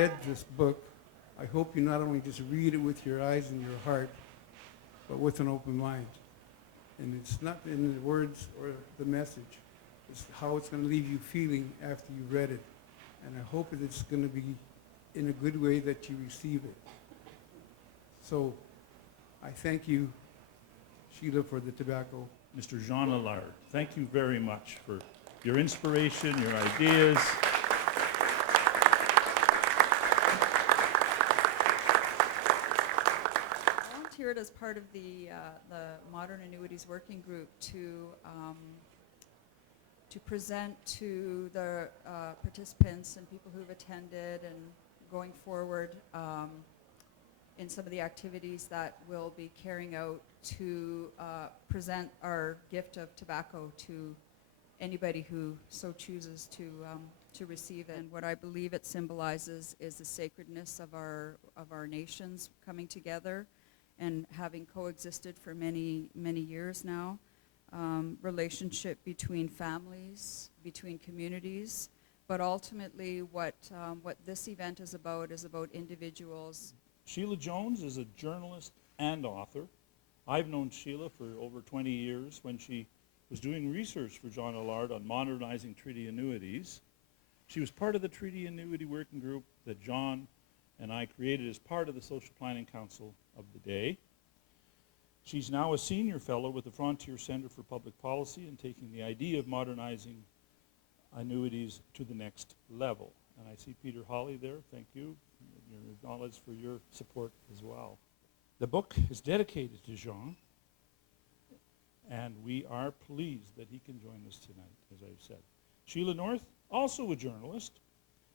read this book, I hope you not only just read it with your eyes and your heart, but with an open mind. And it's not in the words or the message. It's how it's going to leave you feeling after you read it. And I hope that it's going to be in a good way that you receive it. So I thank you, Sheila, for the tobacco. Mr. Jean Allard, thank you very much for your inspiration, your ideas. I volunteered as part of the Modern Annuities Working Group to present to the participants and people who have attended and going forward in some of the activities that we'll be carrying out to present our gift of tobacco to anybody who so chooses to receive it. And what I believe it symbolizes is the sacredness of our nations coming together and having coexisted for many, many years now. Relationship between families, between communities, but ultimately what this event is about individuals. Sheila Jones is a journalist and author. I've known Sheila for over 20 years when she was doing research for Jean Allard on modernizing treaty annuities. She was part of the Treaty Annuity Working Group that John and I created as part of the Social Planning Council of the day. She's now a senior fellow with the Frontier Center for Public Policy and taking the idea of modernizing annuities to the next level. And I see Peter Hawley there. Thank you. You're acknowledged for your support as well. The book is dedicated to Jean, and we are pleased that he can join us tonight, as I've said. Sheila North, also a journalist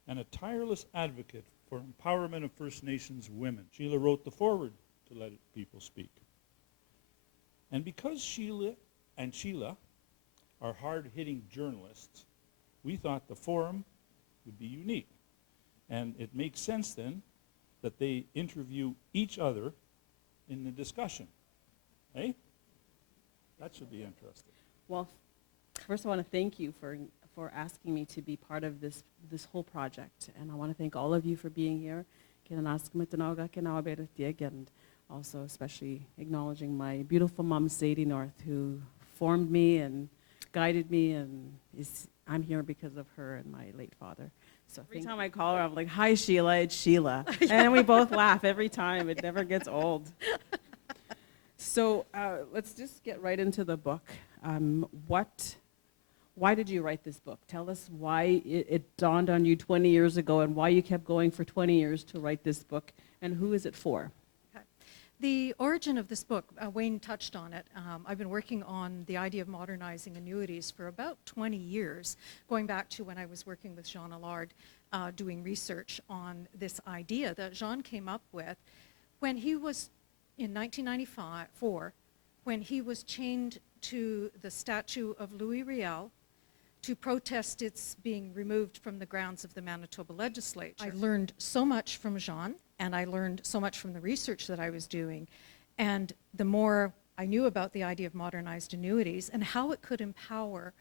and a tireless advocate for empowerment of First Nations women. Sheila wrote the foreword to Let People Speak. And because Sheila are hard-hitting journalists, we thought the forum would be unique. And it makes sense then that they interview each other in the discussion. Eh? That should be interesting. Well, first I want to thank you for asking me to be part of this whole project. And I want to thank all of you for being here. And also especially acknowledging my beautiful mom, Sadie North, who formed me and guided me, and I'm here because of her and my late father. So every time I call her, I'm like, "Hi, Sheila, it's Sheila." And we both laugh every time. It never gets old. So let's just get right into the book. Why did you write this book? Tell us why it dawned on you 20 years ago and why you kept going for 20 years to write this book, and who is it for? The origin of this book, Wayne touched on it. I've been working on the idea of modernizing annuities for about 20 years, going back to when I was working with Jean Allard, doing research on this idea that Jean came up with when he was, in 1994, when he was chained to the statue of Louis Riel to protest its being removed from the grounds of the Manitoba legislature. I learned so much from Jean, and I learned so much from the research that I was doing. And the more I knew about the idea of modernized annuities and how it could empower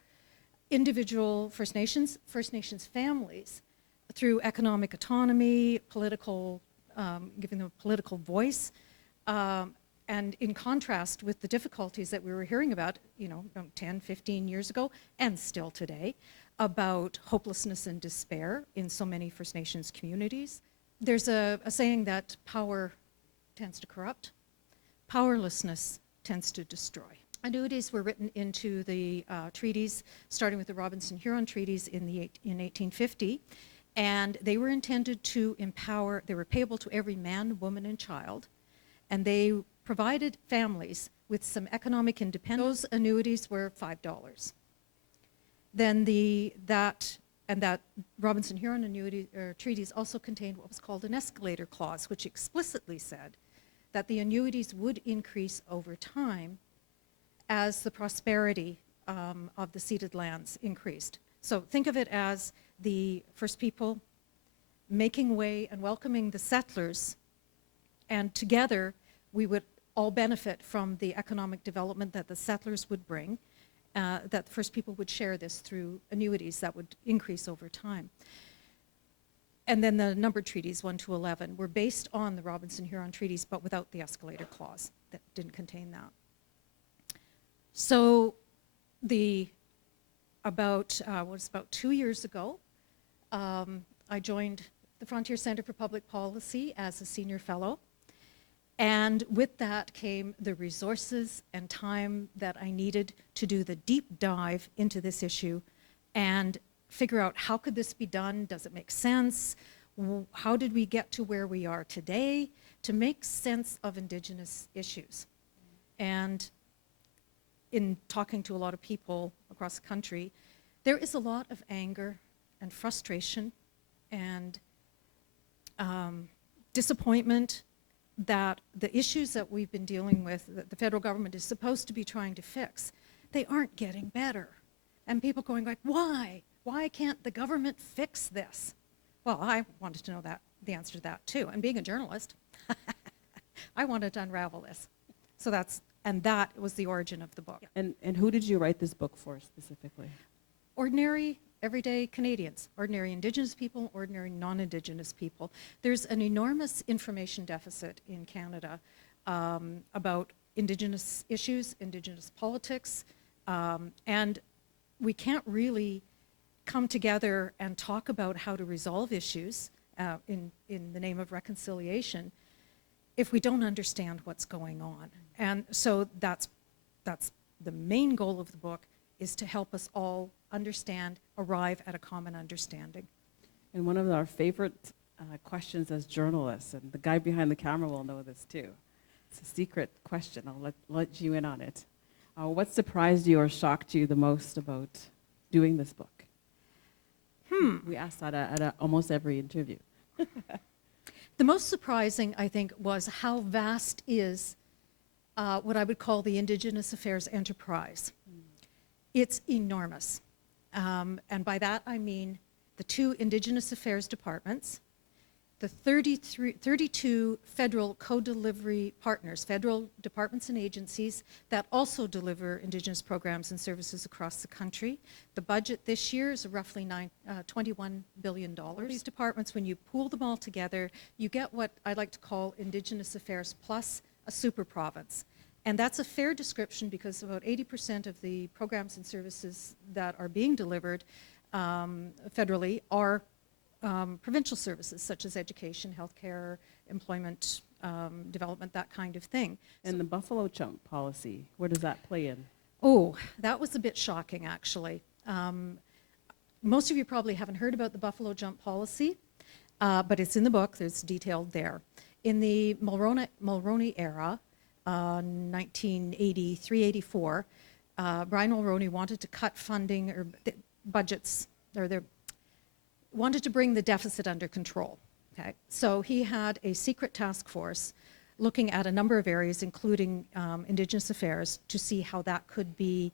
individual First Nations families through economic autonomy, political, giving them a political voice, and in contrast with the difficulties that we were hearing about, 10, 15 years ago, and still today, about hopelessness and despair in so many First Nations communities. There's a saying that power tends to corrupt, powerlessness tends to destroy. Annuities were written into the treaties, starting with the Robinson-Huron treaties in 1850, and they were intended to empower, they were payable to every man, woman, and child, and they provided families with some economic independence. Those annuities were $5. Then that Robinson-Huron annuity treaties also contained what was called an escalator clause, which explicitly said that the annuities would increase over time as the prosperity of the ceded lands increased. So think of it as the first people making way and welcoming the settlers, and together we would all benefit from the economic development that the settlers would bring, that the first people would share this through annuities that would increase over time. and then the numbered treaties, 1 to 11, were based on the Robinson-Huron treaties, but without the escalator clause that didn't contain that. So about 2 years ago, I joined the Frontier Centre for Public Policy as a senior fellow. And with that came the resources and time that I needed to do the deep dive into this issue and figure out how could this be done, does it make sense, how did we get to where we are today, to make sense of Indigenous issues. And in talking to a lot of people across the country, there is a lot of anger and frustration and disappointment that the issues that we've been dealing with, that the federal government is supposed to be trying to fix, they aren't getting better. And people going like, why? Why can't the government fix this? Well, I wanted to know the answer to that too. And being a journalist, I wanted to unravel this. So that was the origin of the book. And who did you write this book for specifically? Ordinary, everyday Canadians, ordinary Indigenous people, ordinary non-Indigenous people. There's an enormous information deficit in Canada about Indigenous issues, Indigenous politics, and we can't really come together and talk about how to resolve issues in the name of reconciliation if we don't understand what's going on. And so that's the main goal of the book, is to help us all understand, arrive at a common understanding. And one of our favorite questions as journalists, and the guy behind the camera will know this too. It's a secret question. I'll let you in on it. What surprised you or shocked you the most about doing this book? We ask that at almost every interview. The most surprising, I think, was how vast is what I would call the Indigenous Affairs enterprise. It's enormous. And by that I mean the 2 Indigenous Affairs departments, the 32 federal co-delivery partners, federal departments and agencies that also deliver Indigenous programs and services across the country. The budget this year is roughly $21 billion. These departments, when you pool them all together, you get what I like to call Indigenous Affairs plus a super province. And that's a fair description because about 80% of the programs and services that are being delivered federally are provincial services such as education, healthcare, employment, development, that kind of thing. And the Buffalo Jump policy, where does that play in? Oh, that was a bit shocking actually. Most of you probably haven't heard about the Buffalo Jump policy, but it's in the book, it's detailed there. In the Mulroney era, 1983-84, Brian Mulroney wanted to cut funding or budgets, or wanted to bring the deficit under control. Okay, so he had a secret task force looking at a number of areas, including Indigenous affairs, to see how that could be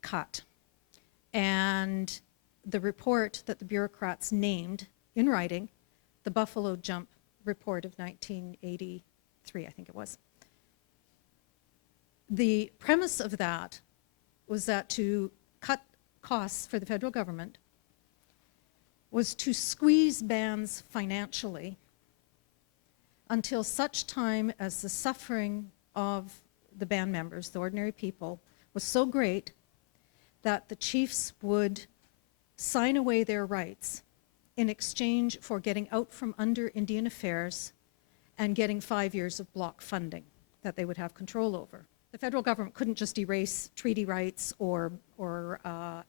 cut. And the report that the bureaucrats named in writing, the Buffalo Jump report of 1983, I think it was. The premise of that was that to cut costs for the federal government was to squeeze bands financially until such time as the suffering of the band members, the ordinary people, was so great that the chiefs would sign away their rights in exchange for getting out from under Indian Affairs and getting 5 years of block funding that they would have control over. The federal government couldn't just erase treaty rights or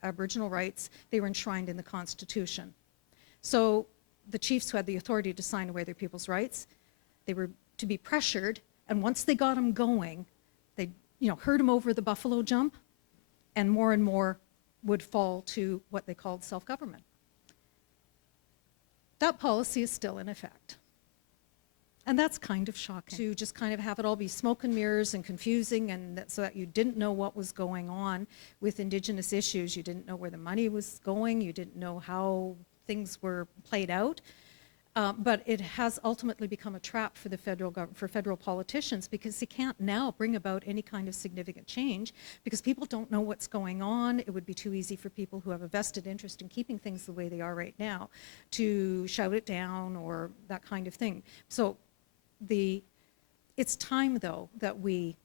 Aboriginal rights. They were enshrined in the Constitution. So the chiefs who had the authority to sign away their people's rights, they were to be pressured, and once they got them going, they herd them over the Buffalo Jump, and more would fall to what they called self-government. That policy is still in effect. And that's kind of shocking, to just kind of have it all be smoke and mirrors and confusing, and so that you didn't know what was going on with Indigenous issues. You didn't know where the money was going. You didn't know how things were played out. But it has ultimately become a trap for the federal government, for federal politicians, because they can't now bring about any kind of significant change because people don't know what's going on. It would be too easy for people who have a vested interest in keeping things the way they are right now to shout it down or that kind of thing. So it's time, though, that we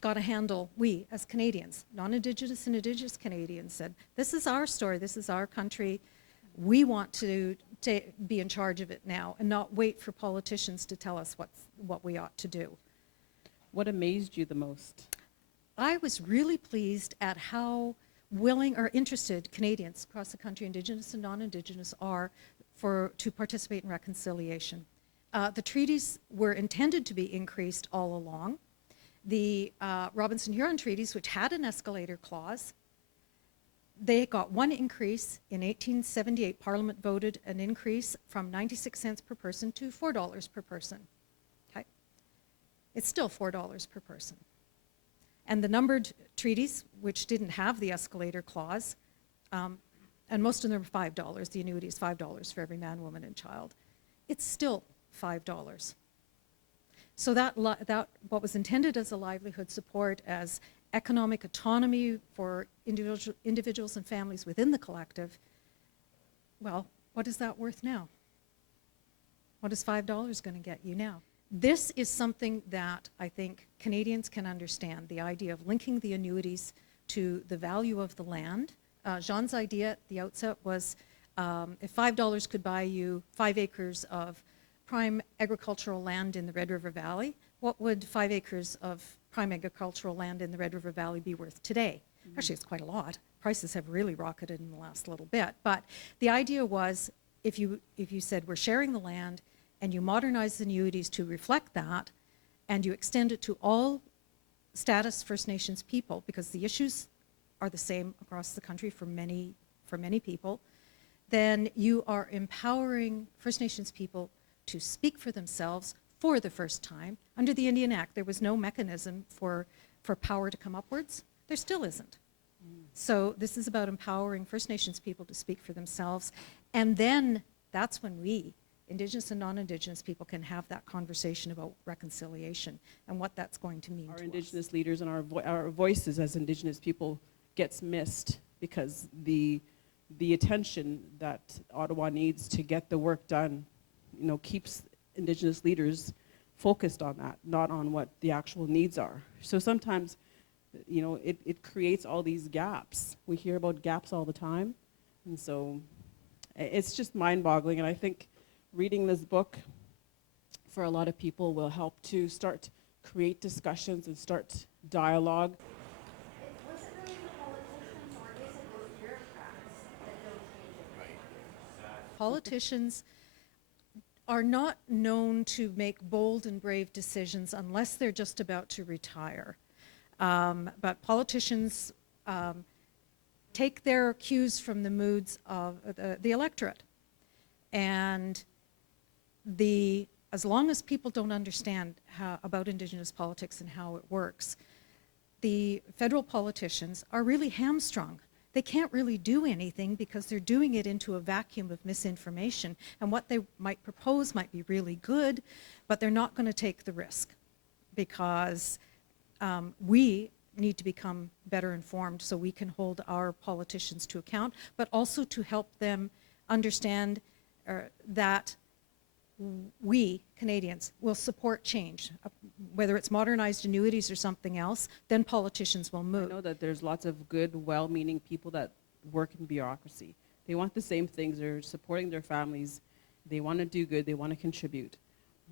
got to handle, we as Canadians, non-Indigenous and Indigenous Canadians, said, this is our story, this is our country. We want to be in charge of it now and not wait for politicians to tell us what we ought to do. What amazed you the most? I was really pleased at how willing or interested Canadians across the country, Indigenous and non-Indigenous, are to participate in reconciliation. The treaties were intended to be increased all along. The Robinson-Huron treaties, which had an escalator clause, they got one increase in 1878. Parliament voted an increase from 96 cents per person to $4 per person. Okay? It's still $4 per person. And the numbered treaties, which didn't have the escalator clause, and most of them are $5. The annuity is $5 for every man, woman, and child. It's still $5. So that what was intended as a livelihood support, as economic autonomy for individuals and families within the collective, well, what is that worth now? What is $5 going to get you now? This is something that I think Canadians can understand, the idea of linking the annuities to the value of the land. Jean's idea at the outset was if $5 could buy you 5 acres of prime agricultural land in the Red River Valley, what would 5 acres of prime agricultural land in the Red River Valley be worth today? Mm-hmm. Actually, it's quite a lot. Prices have really rocketed in the last little bit. But the idea was if you said we're sharing the land and you modernize the annuities to reflect that and you extend it to all status First Nations people, because the issues are the same across the country for many people, then you are empowering First Nations people to speak for themselves for the first time. Under the Indian Act, there was no mechanism for power to come upwards. There still isn't. So this is about empowering First Nations people to speak for themselves. And then that's when we, Indigenous and non-Indigenous people, can have that conversation about reconciliation and what that's going to mean to us. Our Indigenous leaders and our voices as Indigenous people gets missed because the attention that Ottawa needs to get the work done, keeps Indigenous leaders focused on that, not on what the actual needs are. So sometimes, it creates all these gaps. We hear about gaps all the time. And so it's just mind-boggling. And I think reading this book for a lot of people will help to start create discussions and start dialogue. Was it really the politicians or is it those bureaucrats that don't change it? Politicians are not known to make bold and brave decisions unless they're just about to retire. But politicians take their cues from the moods of the electorate. And as long as people don't understand about Indigenous politics and how it works, the federal politicians are really hamstrung. They can't really do anything because they're doing it into a vacuum of misinformation. And what they might propose might be really good, but they're not going to take the risk because we need to become better informed so we can hold our politicians to account, but also to help them understand that we, Canadians, will support change. Whether it's modernized annuities or something else, then politicians will move. I know that there's lots of good, well-meaning people that work in bureaucracy. They want the same things. They're supporting their families. They want to do good. They want to contribute.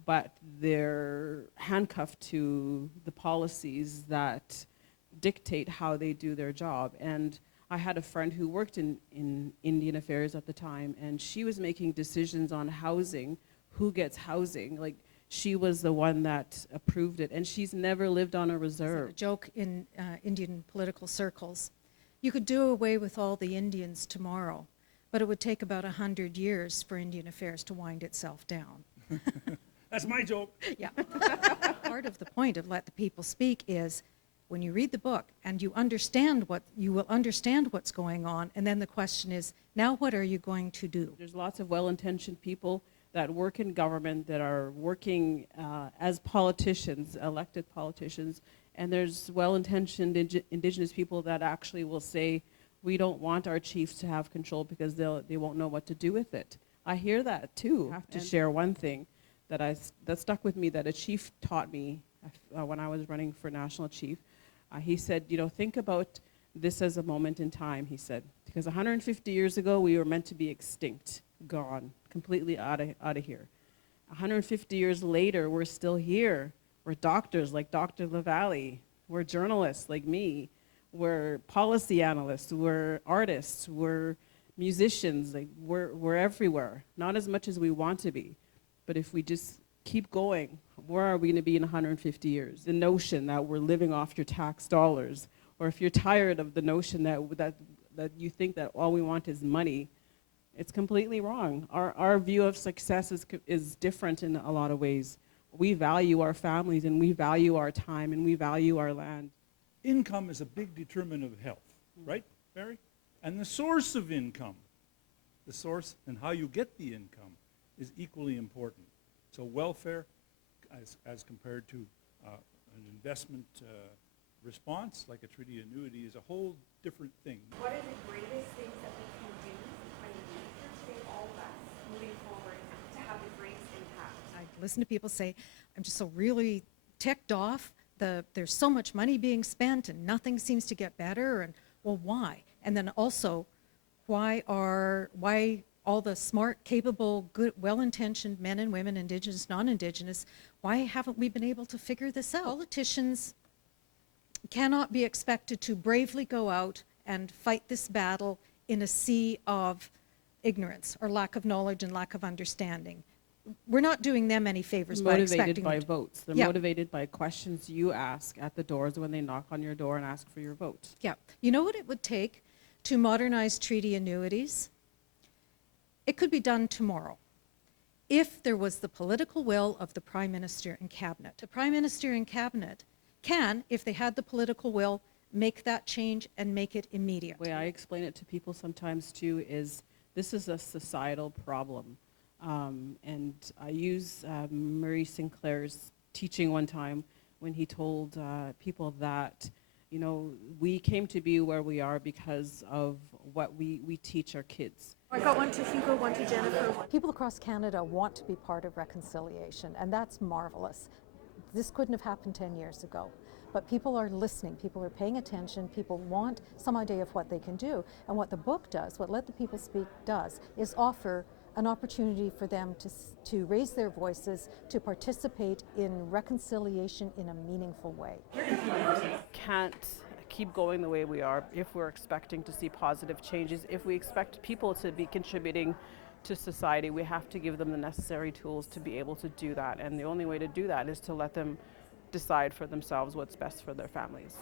But they're handcuffed to the policies that dictate how they do their job. And I had a friend who worked in Indian affairs at the time, and she was making decisions on housing, who gets housing. Like, she was the one that approved it, and she's never lived on a reserve. It's a joke in Indian political circles. You could do away with all the Indians tomorrow, but it would take about 100 years for Indian affairs to wind itself down. That's my joke. Yeah. Part of the point of Let the People Speak is when you read the book and you will understand what's going on, and then the question is, now what are you going to do? There's lots of well-intentioned people that work in government, that are working as politicians, elected politicians, and there's well-intentioned Indigenous people that actually will say, we don't want our chiefs to have control because they won't know what to do with it. I hear that too. I have to share one thing that stuck with me, that a chief taught me when I was running for national chief. He said, think about this as a moment in time, he said, because 150 years ago, we were meant to be extinct, gone, completely out of here. 150 years later, we're still here. We're doctors like Dr. LaValle. We're journalists like me. We're policy analysts. We're artists. We're musicians. Like we're everywhere. Not as much as we want to be. But if we just keep going, where are we going to be in 150 years? The notion that we're living off your tax dollars, or if you're tired of the notion that you think that all we want is money, it's completely wrong. Our view of success is different in a lot of ways. We value our families, and we value our time, and we value our land. Income is a big determinant of health, right, Barry? And the source of income, the source and how you get the income is equally important. So welfare, as compared to an investment response, like a treaty annuity, is a whole different thing. What are the greatest things that we can do in the future today, all of us, moving forward, to have the greatest impact? I listen to people say, I'm just so really ticked off. There's so much money being spent and nothing seems to get better. And well, why? And then also, why all the smart, capable, good, well-intentioned men and women, Indigenous, non-Indigenous, why haven't we been able to figure this out? Politicians cannot be expected to bravely go out and fight this battle in a sea of ignorance or lack of knowledge and lack of understanding. We're not doing them any favors by expecting Motivated by them votes. They're Yeah. motivated by questions you ask at the doors when they knock on your door and ask for your vote. Yeah. You know what it would take to modernize treaty annuities? It could be done tomorrow if there was the political will of the Prime Minister and Cabinet. The Prime Minister and Cabinet can, if they had the political will, make that change and make it immediate. The way I explain it to people sometimes too is this is a societal problem. And I use Murray Sinclair's teaching one time when he told people that, we came to be where we are because of what we teach our kids. I got one to Hugo, one to Jennifer. People across Canada want to be part of reconciliation, and that's marvelous. This couldn't have happened 10 years ago. But people are listening, people are paying attention, people want some idea of what they can do. And what the book does, what Let the People Speak does, is offer an opportunity for them to raise their voices, to participate in reconciliation in a meaningful way. Can't keep going the way we are if we're expecting to see positive changes. If we expect people to be contributing to society, we have to give them the necessary tools to be able to do that. And the only way to do that is to let them decide for themselves what's best for their families.